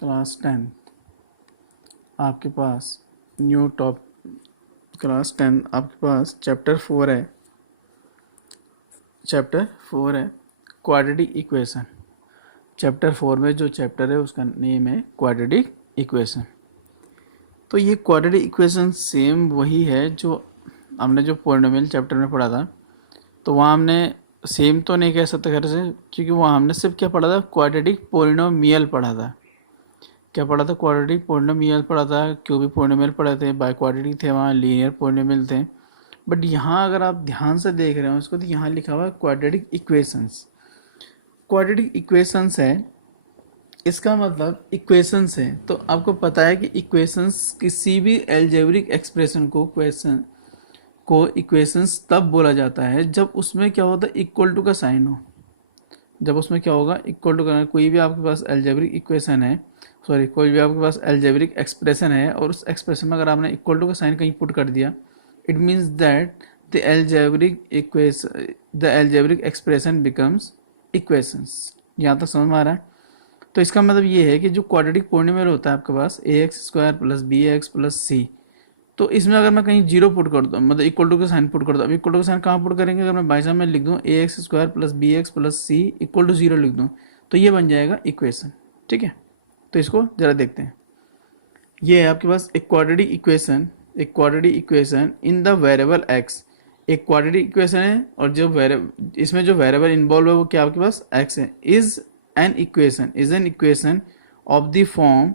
Class 10 आपके पास new top class 10 आपके पास chapter 4 है क्वाड्रेटिक इक्वेशन। चैप्टर 4 में जो चैप्टर है उसका नेम है क्वाड्रेटिक इक्वेशन। तो ये क्वाड्रेटिक इक्वेशन सेम वही है जो हमने जो पॉलिनोमियल चैप्टर में पढ़ा था। तो वहाँ हमने सेम तो नहीं कह सकते घर से, क्योंकि वहाँ हमने सिर्फ क्या पढ़ा था, क्वाड्रेटिक पॉलिनोमियल पढ़ा था। क्या पढ़ा था? क्वाड्रेटिक पॉलिनोमियल पढ़ा था, क्यूबिक पॉलिनोमियल पढ़े थे, बाई क्वाड्रेटिक थे, वहाँ लीनियर पॉलिनोमियल थे। बट यहाँ अगर आप ध्यान से देख रहे हो इसको तो यहाँ लिखा हुआ है क्वाड्रेटिक इक्वेशंस। क्वाड्रेटिक इक्वेशंस है, इसका मतलब इक्वेशंस है। तो आपको पता है कि इक्वेशंस किसी भी एल्जेब्रिक एक्सप्रेशन को इक्वेशंस तब बोला जाता है जब उसमें क्या होता है, इक्वल टू का साइन हो। जब उसमें क्या होगा, इक्वल टू का, कोई भी आपके पास एल्जेब्रिक इक्वेशन है, सॉरी कोई भी आपके पास एल्जेब्रिक एक्सप्रेशन है और उस एक्सप्रेशन में अगर आपने इक्वल टू का साइन कहीं पुट कर दिया, it means that the algebraic expression becomes equations. यहाँ तक समझ में आ रहा है? तो इसका मतलब ये है कि जो क्वाड्रेटिक पॉलिनोमियल होता है आपके पास ax² + bx + c, तो इसमें अगर मैं कहीं जीरो पुट कर दूँ, मतलब इक्वल टू का साइन पुट कर दूँ, अब इक्वल टू का साइन कहाँ पुट करेंगे? अगर मैं बाई साहब में लिख दूँ ax² + bx + c = 0 लिख दूँ तो ये बन जाएगा इक्वेशन। ठीक है, तो इसको जरा देखते हैं। ये है आपके पास एक quadratic equation in the variable x। एक क्वाड्रेटिक इक्वेशन है और जो इसमें जो वेरिएबल इन्वॉल्व है वो क्या आपके पास x है। Is an equation of the form,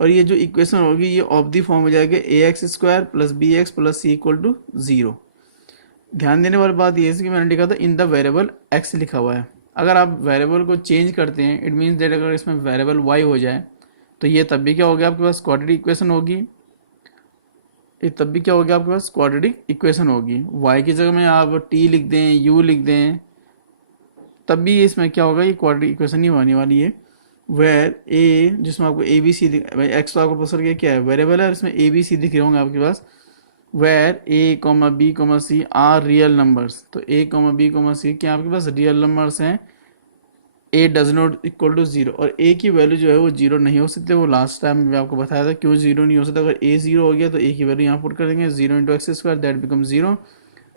और ये जो इक्वेशन होगी ये ऑफ द फॉर्म हो जाएगा ax² + bx + c = 0। ध्यान देने वाली बात ये है कि मैंने लिखा था इन द वेरिएबल x लिखा हुआ है। अगर आप वेरिएबल को चेंज करते हैं, इट मीन्स दैट अगर इसमें वेरिएबल y हो जाए तो ये तब भी क्या हो गया आपके पास, क्वाड्रेटिक इक्वेशन होगी। ये तब भी क्या हो गया आपके पास, क्वाड्रेटिक इक्वेशन होगी। y की जगह में आप t लिख दें, u लिख दें, तब भी इसमें क्या होगा, ये क्वाड्रेटिक इक्वेशन नहीं होने वाली है। वेर a, जिसमें आपको ए बी सी भाई x तो आपको पसंद किया क्या है, वेरिएबल है, और इसमें ए बी सी दिख रहे होंगे आपके पास। Where a, b, c are real numbers, तो a, b, c क्या आपके पास रियल नंबर्स हैं। a does not equal to 0, और a की वैल्यू जो है वो 0 नहीं हो सकते। वो लास्ट टाइम मैं आपको बताया था क्यों 0 नहीं हो सकता। अगर a 0 हो गया तो a की वैल्यू यहाँ पुट कर देंगे, 0 × x² दैट बिकम 0।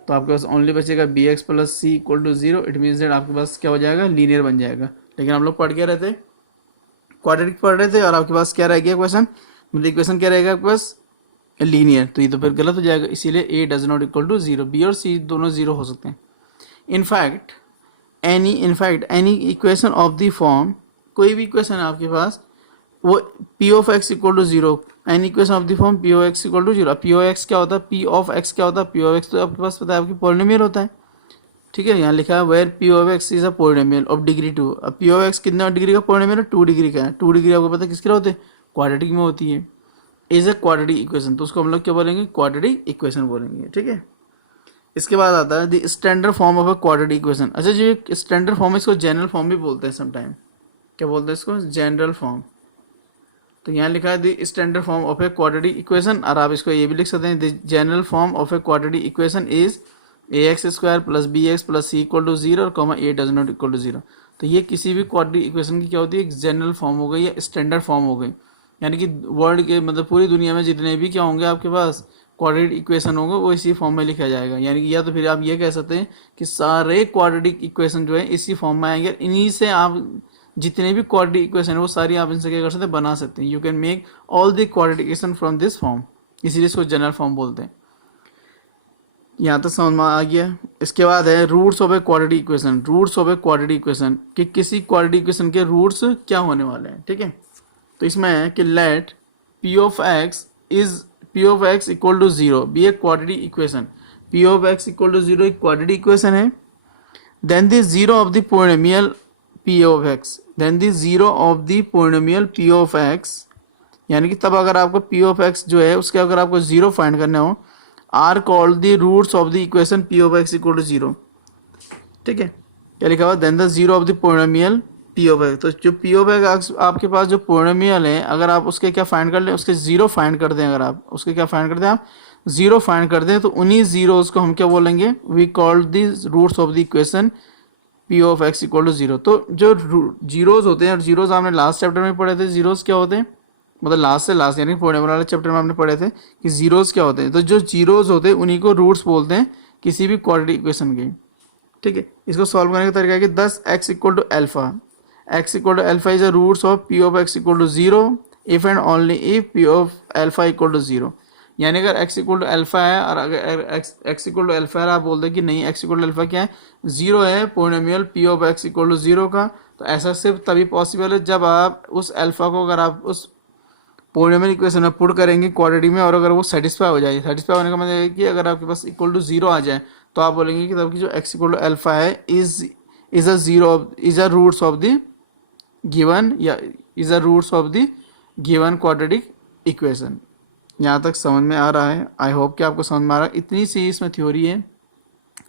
तो आपके पास ओनली बचेगा bx + c = 0। It means that आपके पास क्या हो जाएगा, लीनियर बन जाएगा। लेकिन हम लोग पढ़ के रहते, क्वाड्रेटिक पढ़ रहे थे, और आपके पास क्या रह गया क्वेश्चन, मतलब इक्वेशन क्या रहेगा आपके पास, लीनियर। तो ये तो फिर गलत हो जाएगा, इसीलिए a does not equal to 0। b और c दोनों 0 हो सकते हैं। In fact any equation of the form, कोई भी इक्वेशन है आपके पास, वो p of x = 0, any equation of the form p of x = 0। p of x क्या होता है, p ऑफ x क्या होता है, p ऑफ x तो आपके पास पता है आपकी पॉलिनोमियल होता है। ठीक है, यहाँ लिखा है where p of x is a polynomial of degree 2। अब p ऑफ x कितना डिग्री का पॉलिनोमियल है, 2 डिग्री का है। 2 डिग्री आपको पता है किसके होते हैं, क्वाड्रेटिक में होती है। इज अ क्वाड्रेटिक इक्वेशन, तो उसको हम लोग क्या बोलेंगे, क्वाड्रेटिक इक्वेशन बोलेंगे। ठीक है, इसके बाद आता है the standard form of a quadratic equation. अच्छा, जो स्टैंडर्ड फॉर्म है इसको जनरल फॉर्म भी बोलते हैं समटाइम। क्या बोलते हैं इसको, जनरल फॉर्म। तो यहाँ लिखा है the standard form of a quadratic equation, और आप इसको ये भी लिख सकते हैं the general form of a quadratic equation is ax² + bx + c = 0 और a does not equal to 0। तो ये किसी भी क्वाड्रेटिक इक्वेशन की क्या होती है, एक जनरल फॉर्म हो गई या स्टैंडर्ड फॉर्म हो गई। यानी कि वर्ल्ड के मतलब पूरी दुनिया में जितने भी क्या होंगे आपके पास क्वाड्रेटिक इक्वेशन होंगे वो इसी फॉर्म में लिखा जाएगा। यानी कि या तो फिर आप ये कह सकते हैं कि सारे क्वाड्रेटिक इक्वेशन जो है इसी फॉर्म में आएंगे। इन्हीं से आप जितने भी क्वाड्रेटिक इक्वेशन है वो सारी आप इनसे क्या कर सकते हैं, बना सकते हैं। You can make all the quadratic equation from this form, इसीलिए इसको जनरल फॉर्म बोलते हैं। यहाँ तक समझ में आ गया। इसके बाद है roots of a quadratic equation. Roots of a quadratic equation कि किसी क्वाड्रेटिक इक्वेशन के रूट्स क्या होने वाले हैं। ठीक है, तो इसमें है कि let p of x = 0 be a quadratic equation. p of x = 0 एक क्वाड्रेटिक इक्वेशन है। Then the zero of the polynomial p of x, then the zero of the polynomial p of x, यानी कि तब अगर आपको p of x जो है उसके अगर आपको 0 फाइंड करना हो, are called the roots of the equation p of x = 0। ठीक है, क्या लिखा हुआ, then the zero of the polynomial p of x। तो जो p ऑफ x आपके पास जो पॉलिनोमियल है, अगर आप उसके क्या फाइंड कर लें, उसके 0 फाइंड कर दें, अगर आप उसके क्या फाइंड कर दें, आप 0 फाइंड कर दें, तो उन्हीं जीरोस को हम क्या बोलेंगे, we called the roots of the equation P of X equal to zero. तो जो जीरोज होते हैं, और जीरोज आपने लास्ट चैप्टर में पढ़े थे, जीरोज क्या होते हैं, मतलब लास्ट से लास्ट यानी पढ़ने वाले चैप्टर में आपने पढ़े थे कि जीरोज क्या होते हैं। तो जो जीरोज होते हैं उन्हीं को रूट्स बोलते हैं किसी भी क्वाड्रेटिक इक्वेशन के। ठीक है, इसको सॉल्व करने का तरीका है कि 10 X equal to alpha, X equal to alpha is the roots of P of X equal to zero if and only if P of alpha equal to zero. यानी अगर x इक्वल टू एल्फा है और अगर x equal to alpha है, आप बोल दें कि नहीं x इक्वल टू एल्फा क्या है, जीरो है polynomial p of x equal to zero का, तो ऐसा सिर्फ तभी पॉसिबल है जब आप उस एल्फा को अगर आप उस पोलिनोमियल इक्वेशन में पुट करेंगे क्वाड्रेटिक में, और अगर वो सेटिस्फाई हो जाए, सेटिस्फाई होने का मतलब है कि अगर आपके पास इक्वल टू जीरो आ जाए तो आप बोलेंगे कि तब की जो x इक्वल टू एल्फा है is a zero is a roots of the given या is a roots of the given quadratic equation. यहाँ तक समझ में आ रहा है? आई होप कि आपको समझ में आ रहा है। इतनी सी इसमें थ्योरी है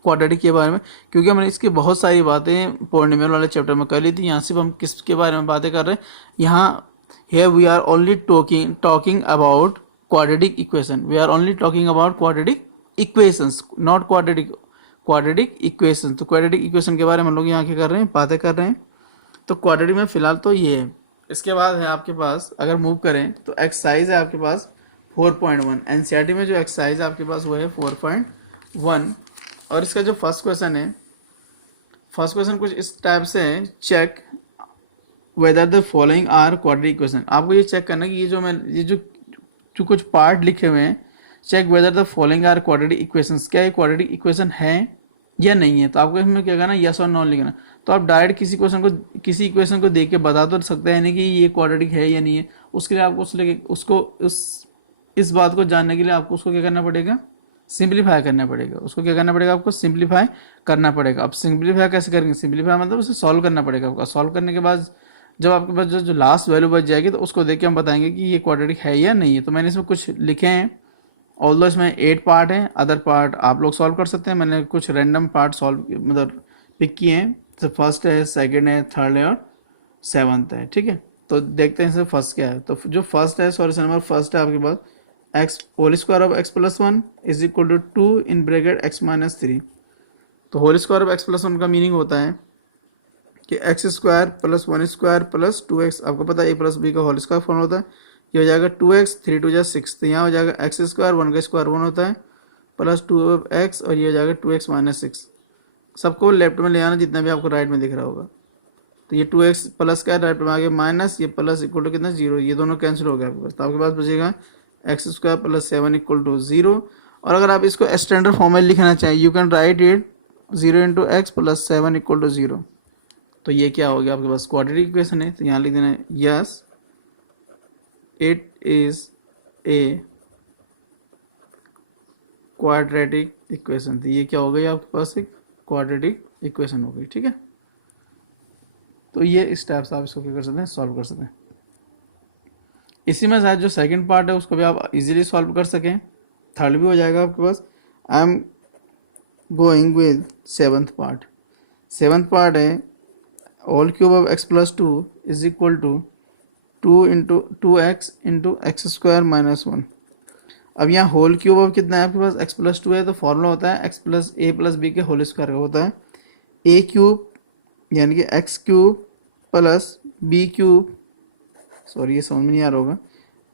क्वाड्रेटिक के बारे में, क्योंकि हमने इसकी बहुत सारी बातें पॉलिनोमियल वाले चैप्टर में कर ली थी। यहाँ सिर्फ हम किसके बारे में बातें कर रहे हैं, यहाँ here we are only talking about quadratic equation, we are only talking about quadratic equations, not quadratic equations। तो quadratic equation के बारे में हम लोग यहाँ क्या कर रहे हैं, बातें कर रहे हैं। तो quadratic में फिलहाल तो ये है। इसके बाद है आपके पास, अगर मूव करें तो एक्सरसाइज है आपके पास 4.1। एनसीईआरटी में जो एक्सरसाइज आपके पास वो है 4.1, और इसका जो फर्स्ट क्वेश्चन है, फर्स्ट क्वेश्चन कुछ इस टाइप से है, check whether the following are quadratic equation. आपको ये चेक करना है कि ये जो कुछ पार्ट लिखे हुए हैं, check whether the following are quadratic equations, क्या ये क्वाड्रेटिक इक्वेशन है या नहीं है। तो आपको इसमें क्या करना है, यस और नो लिखना। तो आप डायरेक्ट किसी इक्वेशन को देख के बता तो सकते हैं नहीं कि ये क्वाड्रेटिक है या नहीं है। उसके लिए आपको इस बात को जानने के लिए आपको उसको क्या करना पड़ेगा, सिंप्लीफाई करना पड़ेगा। उसको क्या करना पड़ेगा, आपको सिंप्लीफाई करना पड़ेगा। अब सिंप्लीफाई कैसे करेंगे, सिंप्लीफाई मतलब उसे सॉल्व करना पड़ेगा आपका। सॉल्व करने के बाद जब आपके पास जो लास्ट वैल्यू बच जाएगी तो उसको देख के हम बताएंगे कि ये क्वाड्रेटिक है या नहीं है। तो मैंने इसमें कुछ लिखे हैं, ऑल्दो इसमें 8 पार्ट हैं, अदर पार्ट आप लोग सॉल्व कर सकते हैं। मैंने कुछ रैंडम पार्ट सॉल्व मतलब पिक किए हैं। तो फर्स्ट है, सेकंड है, थर्ड है और सेवन्थ है। ठीक है, तो देखते हैं इसमें फर्स्ट क्या है। तो जो फर्स्ट है, सॉल्यूशन नंबर फर्स्ट है आपके पास, x whole square of x plus one is equal to 2 in bracket x minus 3। तो whole square of x plus one का मीनिंग होता है कि x square plus 1 square plus 2x, आपको पता है ए प्लस बी का होल स्क्वायर फॉर्म होता है। ये हो जाएगा 2x, 3 2 जा 6, तो यहाँ हो जाएगा एक्स स्क्वायर, 1 का स्क्वायर 1 होता है, प्लस 2x, और ये हो जाएगा 2x माइनस 6। सबको लेफ्ट में ले आना जितना भी आपको राइट में दिख रहा होगा। तो ये 2x प्लस का राइट में आ गया माइनस, ये प्लस इक्वल टू कितना, 0। ये दोनों कैंसिल हो गया आपके पास। तो आपके पास बचेगा X square plus 7 equal to 0। और अगर आप इसको स्टैंडर्ड फॉर्म में लिखना चाहें, you can write it 0 into X plus 7 equal to 0। तो ये क्या हो गया आपके पास, क्वाड्रेटिक इक्वेशन है। तो यहाँ लिख देना है yes it is a quadratic equation. तो ये क्या हो गई आपके पास, एक क्वाड्रेटिक इक्वेशन हो गई। ठीक है, तो ये इस टाइप से आप इसको क्या कर सकते हैं, सॉल्व कर सकते हैं। इसी में शायद जो सेकंड पार्ट है उसको भी आप इजीली सॉल्व कर सकें, थर्ड भी हो जाएगा आपके पास। I am going with seventh part. Seventh part है whole cube of x plus 2 is equal to 2 into 2x into x square minus 1। अब यहाँ होल क्यूब ऑफ कितना है आपके पास, x प्लस 2 है, तो फॉर्मूला होता है x प्लस ए प्लस बी के होल स्क्वायर का होता है a क्यूब यानी कि x cube plus b cube, sorry ये समझ में नहीं आ रहा होगा,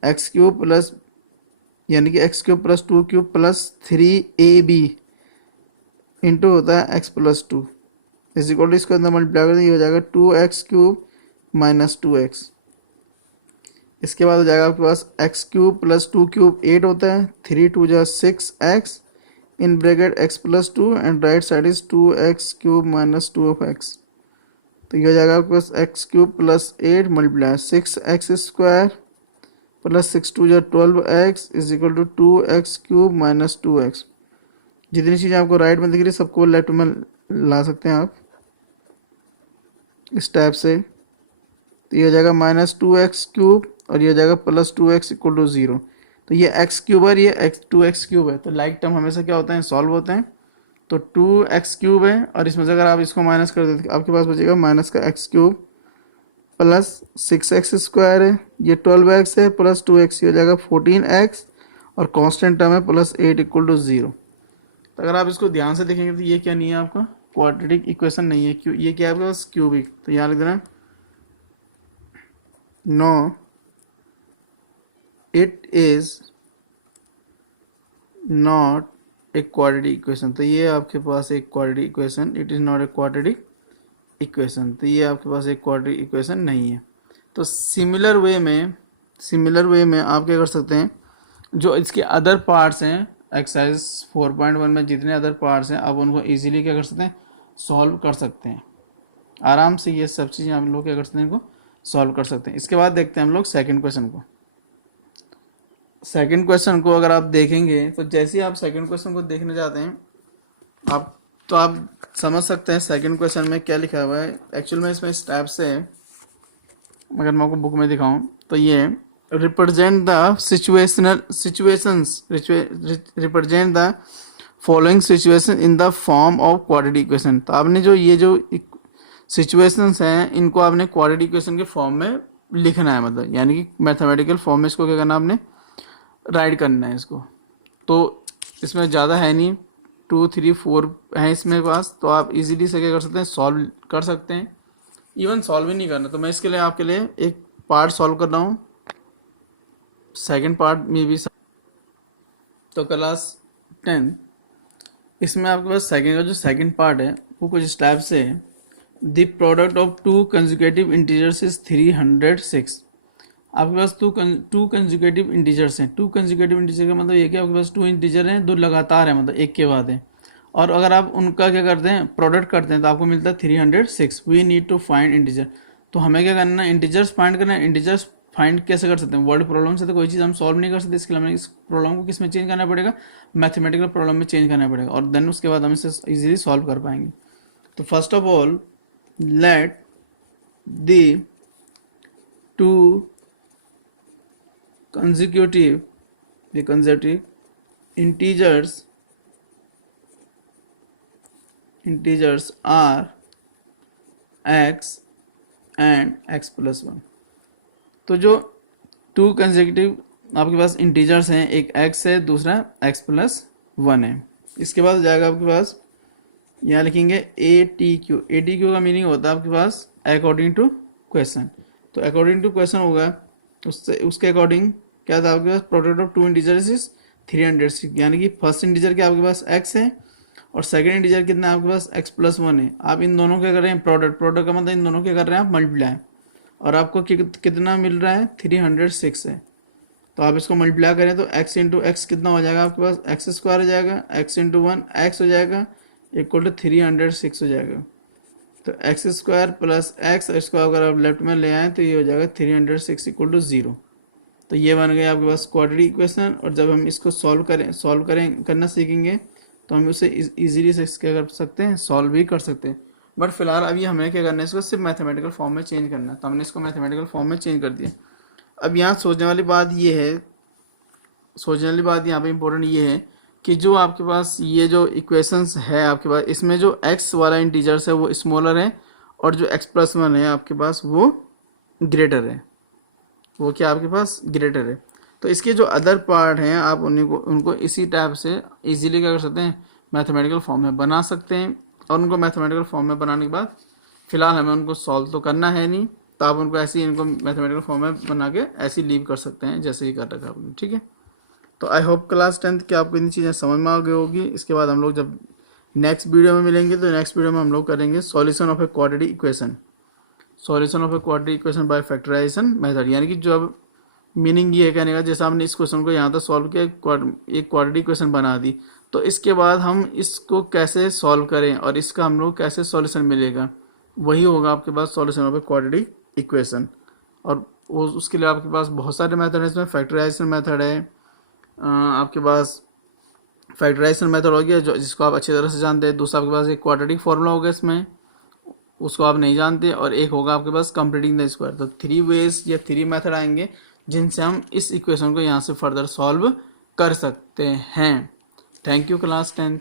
x क्यूब प्लस यानी कि x cube plus 2 cube plus 3ab into होता है x plus 2 is equal to, इसको अंदर मल्टीप्लाई कर दें, ये हो जाएगा 2x क्यूब माइनस 2x। इसके बाद हो जाएगा आपके पास x क्यूब प्लस 2 क्यूब 8 होता है, 3 2 जा 6x in bracket x plus 2 and right side is 2x cube minus 2 of x। तो ये हो जाएगा आपके पास x cube plus 8 multiply 6x square plus 6 2 जा 12x is equal to 2x cube minus 2x। जितनी चीज़ें आपको राइट में दिख रही है सबको लेफ्ट में ला सकते हैं आप इस टाइप से। तो ये हो जाएगा माइनस 2x क्यूब और ये हो जाएगा प्लस 2x इक्वल टू 0। तो ये x क्यूब है, ये 2x क्यूब है। तो लाइक टर्म हमेशा क्या होता है, सॉल्व होते हैं। तो 2x क्यूब है और इसमें से अगर आप इसको माइनस कर देते आपके पास बचेगा माइनस का x cube plus 6x square है, ये 12x है प्लस 2x, ये हो जाएगा 14x और कांस्टेंट टर्म है प्लस 8 इक्वल टू 0। तो अगर आप इसको ध्यान से देखेंगे तो ये क्या नहीं है आपका, क्वाड्रेटिक इक्वेशन नहीं है। क्यों? ये क्या है आपके पास? क्यूबिक। तो यहाँ लिख देना no it is not a quadratic equation. तो ये आपके पास एक quadratic equation, it is not a quadratic equation. तो ये आपके पास एक क्वाड्रेटिक इक्वेशन नहीं है। तो सिमिलर वे में आप क्या कर सकते हैं, जो इसके अदर पार्ट्स हैं एक्सरसाइज 4.1 में जितने अदर पार्ट्स हैं आप उनको इजीली क्या कर सकते हैं, सॉल्व कर सकते हैं आराम से। ये सब चीज़ें हम लोग क्या कर सकते हैं, इनको सॉल्व कर सकते हैं। इसके बाद देखते हैं हम लोग सेकंड क्वेश्चन को। सेकंड क्वेश्चन को अगर आप देखेंगे तो जैसे ही आप सेकंड क्वेश्चन को देखने जाते हैं आप समझ सकते हैं सेकंड क्वेश्चन में क्या लिखा हुआ है। एक्चुअल में इसमें इस टाइप से, अगर मैं आपको बुक में दिखाऊं तो ये represent the represent the following situation in the form of quadratic equation. तो आपने जो सिचुएशंस हैं इनको आपने क्वाड्रेटिक इक्वेशन के फॉर्म में लिखना है, मतलब यानी कि मैथमेटिकल फॉर्म में इसको क्या करना है, आपने राइट करना है इसको। तो इसमें ज़्यादा है नहीं, 2, 3, 4 हैं इसमें पास, तो आप इजीली से क्या कर सकते हैं, सॉल्व कर सकते हैं। इवन सॉल्व ही नहीं करना तो मैं इसके लिए आपके लिए एक पार्ट सॉल्व कर रहा हूँ, सेकंड पार्ट में भी। तो क्लास 10 इसमें आपके पास सेकंड का जो सेकंड पार्ट है वो कुछ इस टाइप से है। The product of 2 consecutive integers is 306। आपके पास टू कंसेक्यूटिव इंटीजर्स हैं। 2 कंसेक्यूटिव इंटीजर का मतलब ये कि आपके पास 2 इंटीजर हैं, 2 लगातार हैं, मतलब एक के बाद है। और अगर आप उनका क्या करते हैं, प्रोडक्ट करते हैं तो आपको मिलता है 306। We need to find integer. तो हमें क्या करना है, इंटीजर्स फाइंड करना है। इंटीजर्स फाइंड कैसे कर सकते हैं, वर्ड प्रॉब्लम से तो कोई चीज़ हम सॉल्व नहीं कर सकते। इसके लिए हमें इस प्रॉब्लम को किस में चेंज करना पड़ेगा, मैथमेटिकल प्रॉब्लम में चेंज करना पड़ेगा, और देन उसके बाद हम इसे इजीली सॉल्व कर पाएंगे। तो first of all let the 2 consecutive integers are x and x plus 1। तो जो 2 कंसेक्यूटिव आपके पास इंटीजर्स हैं, एक x है दूसरा x plus 1 है। इसके बाद जाएगा आपके पास, यहाँ लिखेंगे ATQ। ATQ का मीनिंग होता है आपके पास अकॉर्डिंग टू क्वेश्चन। तो अकॉर्डिंग टू क्वेश्चन होगा, उसके अकॉर्डिंग क्या था आपके पास, प्रोडक्ट ऑफ 2 इंटीजर्स इज 306। यानी कि फर्स्ट इंटीजर क्या आपके पास x है और सेकंड इंटीजर कितना है आपके पास x plus 1 है। आप इन दोनों क्या कर रहे हैं, प्रोडक्ट का मतलब इन दोनों क्या कर रहे हैं आप, मल्टीप्लाई। और आपको कितना मिल रहा है, 306 है। तो आप इसको मल्टीप्लाई करें तो x इंटू एक्स कितना हो जाएगा आपके पास, एक्स स्क्वायर हो जाएगा, x इंटू 1 x हो जाएगा, इक्वल टू 306 हो जाएगा। तो एक्स स्क्वायर प्लस एक्स, इसको अगर आप लेफ्ट में ले आए तो ये हो जाएगा 306 इक्वल टू 0। तो ये बन गया आपके पास क्वाड्रेटिक इक्वेशन। और जब हम इसको सॉल्व करना सीखेंगे तो हम उसे इजीली से क्या कर सकते हैं, सॉल्व भी कर सकते हैं। बट फिलहाल अभी हमें क्या करना है, इसको सिर्फ मैथमेटिकल फॉर्म में चेंज करना है। तो हमने इसको मैथमेटिकल फॉर्म में चेंज कर दिया। अब यहाँ सोचने वाली बात यहाँ पे इम्पोर्टेंट ये है कि जो आपके पास ये जो इक्वेशंस है आपके पास, इसमें जो x वाला इंटीजर्स है वो स्मॉलर है और जो x plus 1 है आपके पास वो ग्रेटर है। वो क्या आपके पास ग्रेटर है। तो इसके जो अदर पार्ट हैं आप उनको इसी टाइप से इजीली क्या कर सकते हैं, मैथमेटिकल फॉर्म में बना सकते हैं। और उनको मैथमेटिकल फॉर्म में बनाने के बाद फिलहाल हमें उनको सॉल्व तो करना है नहीं, तो आप उनको ऐसे ही इनको मैथमेटिकल फॉर्म में बना के ऐसे ही लीव कर सकते हैं जैसे ही कर रखा आपने। ठीक है, तो आई होप क्लास 10 की आपको इतनी चीज़ें समझ में आ गई होगी। इसके बाद हम लोग जब नेक्स्ट वीडियो में मिलेंगे तो नेक्स्ट वीडियो में हम लोग करेंगे solution of a quadratic equation by factorization method. यानी कि जो अब मीनिंग ये है कहने का, जैसे हमने इस क्वेश्चन को यहाँ तक सॉल्व किया, एक क्वाड्रेटिक इक्वेशन बना दी, तो इसके बाद हम इसको कैसे सॉल्व करें और इसका हम लोग कैसे सॉल्यूशन मिलेगा, वही होगा आपके पास solution of a quadratic equation. और उसके लिए आपके पास बहुत सारे मेथड हैं। इसमें फैक्टराइजेशन मेथड है, आपके पास फैक्टराइजेशन मेथड हो गया जो जिसको आप अच्छी तरह से जानते हैं। दूसरा आपके पास एक क्वाड्रेटिक फॉर्मूला होगा इसमें, उसको आप नहीं जानते। और एक होगा आपके पास कंप्लीटिंग द स्क्वायर। तो 3 वेज या 3 मेथड आएंगे जिनसे हम इस इक्वेशन को यहाँ से फर्दर सॉल्व कर सकते हैं। Thank you class 10।